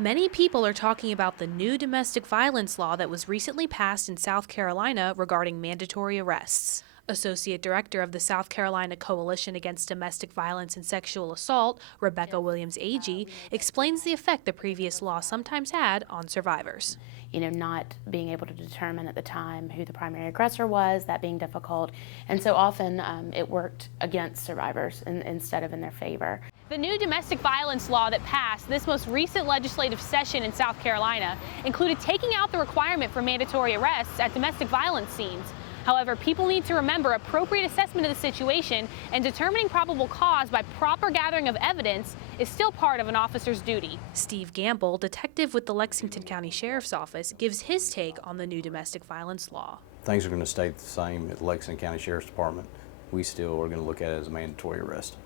Many people are talking about the new domestic violence law that was recently passed in South Carolina regarding mandatory arrests. Associate Director of the South Carolina Coalition Against Domestic Violence and Sexual Assault, Rebecca Williams Agee, explains the effect the previous law sometimes had on survivors. Not being able to determine at the time who the primary aggressor was, that being difficult. And so often it worked against survivors instead of in their favor. The new domestic violence law that passed this most recent legislative session in South Carolina included taking out the requirement for mandatory arrests at domestic violence scenes. However, people need to remember appropriate assessment of the situation and determining probable cause by proper gathering of evidence is still part of an officer's duty. Steve Gamble, detective with the Lexington County Sheriff's Office, gives his take on the new domestic violence law. Things are going to stay the same at the Lexington County Sheriff's Department. We still are going to look at it as a mandatory arrest.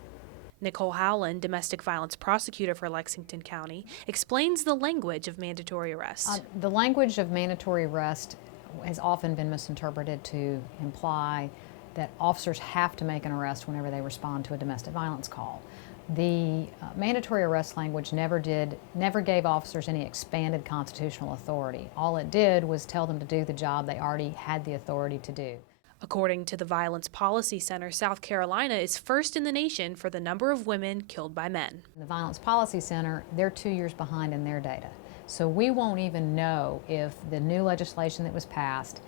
Nicole, domestic violence prosecutor for Lexington County, explains the language of mandatory arrest. The language of mandatory arrest has often been misinterpreted to imply that officers have to make an arrest whenever they respond to a domestic violence call. The mandatory arrest language never gave officers any expanded constitutional authority. All it did was tell them to do the job they already had the authority to do. According to the Violence Policy Center, South Carolina is first in the nation for the number of women killed by men. The Violence Policy Center, they're 2 years behind in their data. So we won't even know if the new legislation that was passed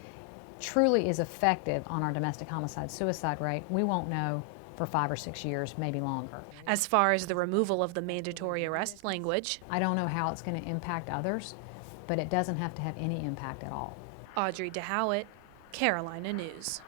truly is effective on our domestic homicide suicide rate. We won't know for 5 or 6 years, maybe longer. As far as the removal of the mandatory arrest language, I don't know how it's going to impact others, but it doesn't have to have any impact at all. Audrey Howitt, Carolina News.